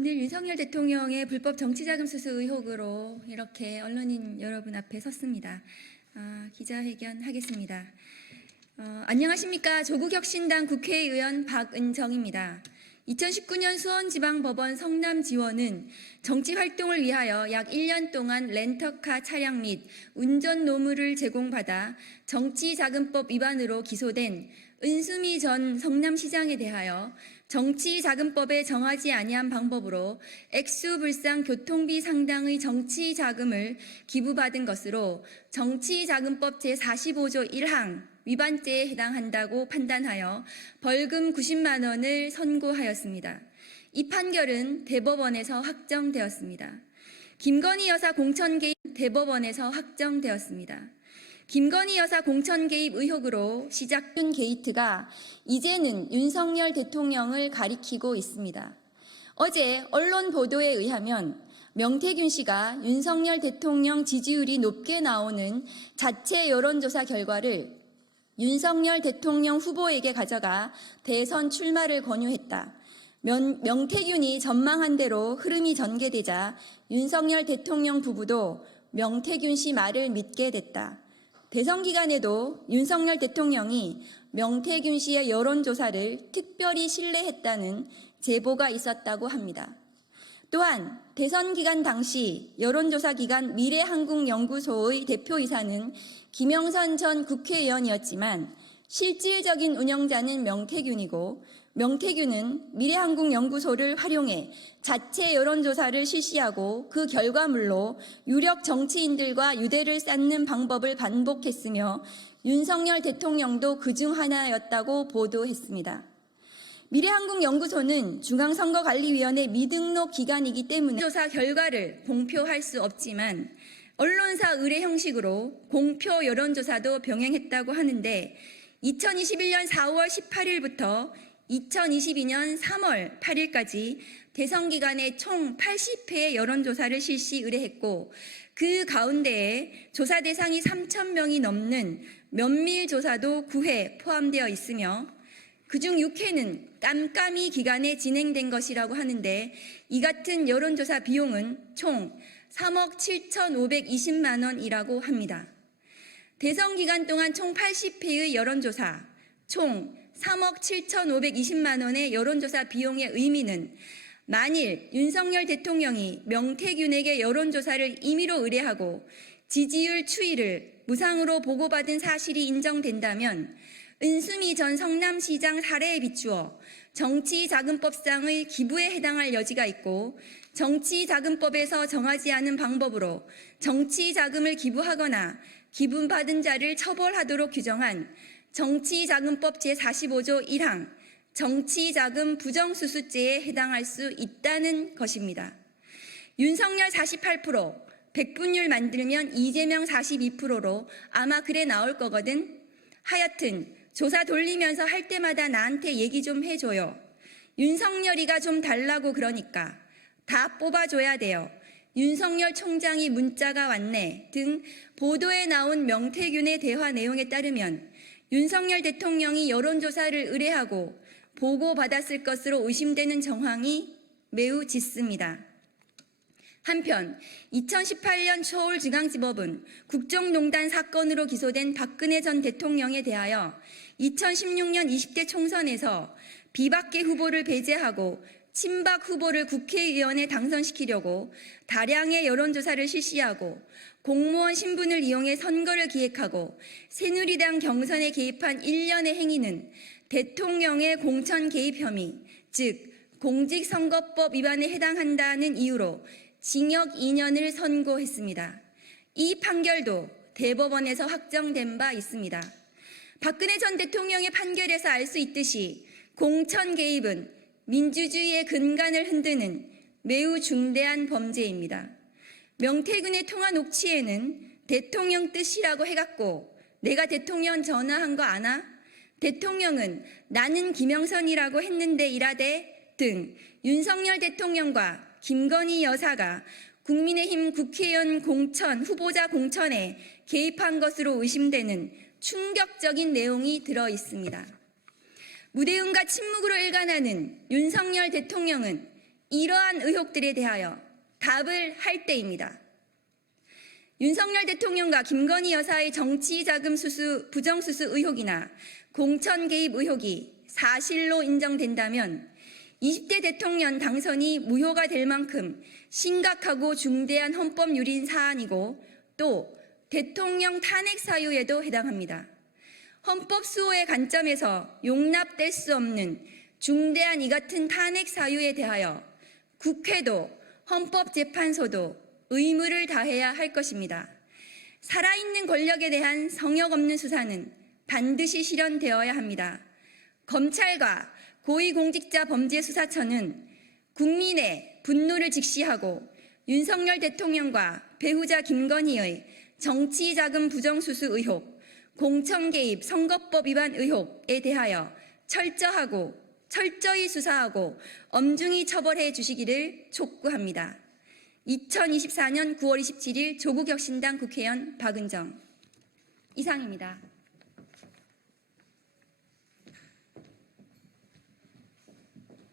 오늘 윤석열 대통령의 불법 정치자금 수수 의혹으로 이렇게 언론인 여러분 앞에 섰습니다. 기자회견 하겠습니다. 안녕하십니까. 조국혁신당 국회의원 박은정입니다. 2019년 수원지방법원 성남지원은 정치활동을 위하여 약 1년 동안 렌터카 차량 및 운전 노무를 제공받아 정치자금법 위반으로 기소된 은수미 전 성남시장에 대하여 정치자금법에 정하지 아니한 방법으로 액수불상 교통비 상당의 정치자금을 기부받은 것으로 정치자금법 제45조 1항 위반죄에 해당한다고 판단하여 벌금 90만 원을 선고하였습니다. 이 판결은 대법원에서 확정되었습니다. 김건희 여사 공천 개입 대법원에서 확정되었습니다. 김건희 여사 공천 개입 의혹으로 시작된 게이트가 이제는 윤석열 대통령을 가리키고 있습니다. 어제 언론 보도에 의하면 명태균 씨가 윤석열 대통령 지지율이 높게 나오는 자체 여론조사 결과를 윤석열 대통령 후보에게 가져가 대선 출마를 권유했다. 명태균이 전망한 대로 흐름이 전개되자 윤석열 대통령 부부도 명태균 씨 말을 믿게 됐다. 대선 기간에도 윤석열 대통령이 명태균 씨의 여론조사를 특별히 신뢰했다는 제보가 있었다고 합니다. 또한 대선 기간 당시 여론조사 기관 미래한국연구소의 대표이사는 김영선 전 국회의원이었지만 실질적인 운영자는 명태균이고 명태균은 미래한국연구소를 활용해 자체 여론조사를 실시하고 그 결과물로 유력 정치인들과 유대를 쌓는 방법을 반복했으며 윤석열 대통령도 그중 하나였다고 보도했습니다. 미래한국연구소는 중앙선거관리위원회 미등록 기관이기 때문에 조사 결과를 공표할 수 없지만 언론사 의뢰 형식으로 공표 여론조사도 병행했다고 하는데 2021년 4월 18일부터 2022년 3월 8일까지 대선 기간에 총 80회의 여론조사를 실시 의뢰했고 그 가운데에 조사 대상이 3,000명이 넘는 면밀조사도 9회 포함되어 있으며 그중 6회는 깜깜이 기간에 진행된 것이라고 하는데 이 같은 여론조사 비용은 총 3억 7,520만 원이라고 합니다. 대선 기간 동안 총 80회의 여론조사, 총 3억 7,520만 원의 여론조사 비용의 의미는 만일 윤석열 대통령이 명태균에게 여론조사를 임의로 의뢰하고 지지율 추이를 무상으로 보고받은 사실이 인정된다면 은수미 전 성남시장 사례에 비추어 정치자금법상의 기부에 해당할 여지가 있고 정치자금법에서 정하지 않은 방법으로 정치자금을 기부하거나 기부받은 자를 처벌하도록 규정한 정치자금법 제45조 1항 정치자금 부정수수죄에 해당할 수 있다는 것입니다. 윤석열 48%, 백분율 만들면 이재명 42%로 아마 그래 나올 거거든. 하여튼 조사 돌리면서 할 때마다 나한테 얘기 좀 해줘요. 윤석열이가 좀 달라고 그러니까 다 뽑아줘야 돼요. 윤석열 총장이 문자가 왔네 등 보도에 나온 명태균의 대화 내용에 따르면 윤석열 대통령이 여론조사를 의뢰하고 보고받았을 것으로 의심되는 정황이 매우 짙습니다. 한편 2018년 서울중앙지법은 국정농단 사건으로 기소된 박근혜 전 대통령에 대하여 2016년 20대 총선에서 비박계 후보를 배제하고 친박 후보를 국회의원에 당선시키려고 다량의 여론조사를 실시하고 공무원 신분을 이용해 선거를 기획하고 새누리당 경선에 개입한 일련의 행위는 대통령의 공천 개입 혐의, 즉 공직선거법 위반에 해당한다는 이유로 징역 2년을 선고했습니다. 이 판결도 대법원에서 확정된 바 있습니다. 박근혜 전 대통령의 판결에서 알 수 있듯이 공천 개입은 민주주의의 근간을 흔드는 매우 중대한 범죄입니다. 명태균의 통화 녹취에는 대통령 뜻이라고 해갖고 내가 대통령 전화한 거 아나? 대통령은 나는 김영선이라고 했는데 이라대 등 윤석열 대통령과 김건희 여사가 국민의힘 국회의원 공천, 후보자 공천에 개입한 것으로 의심되는 충격적인 내용이 들어 있습니다. 무대응과 침묵으로 일관하는 윤석열 대통령은 이러한 의혹들에 대하여 답을 할 때입니다. 윤석열 대통령과 김건희 여사의 정치자금 수수, 부정수수 의혹이나 공천 개입 의혹이 사실로 인정된다면 20대 대통령 당선이 무효가 될 만큼 심각하고 중대한 헌법유린 사안이고 또 대통령 탄핵 사유에도 해당합니다. 헌법 수호의 관점에서 용납될 수 없는 중대한 이 같은 탄핵 사유에 대하여 국회도 헌법재판소도 의무를 다해야 할 것입니다. 살아있는 권력에 대한 성역 없는 수사는 반드시 실현되어야 합니다. 검찰과 고위공직자범죄수사처는 국민의 분노를 직시하고 윤석열 대통령과 배우자 김건희의 정치자금 부정수수 의혹, 공천개입 선거법 위반 의혹에 대하여 철저히 수사하고 엄중히 처벌해 주시기를 촉구합니다. 2024년 9월 27일 조국혁신당 국회의원 박은정 이상입니다.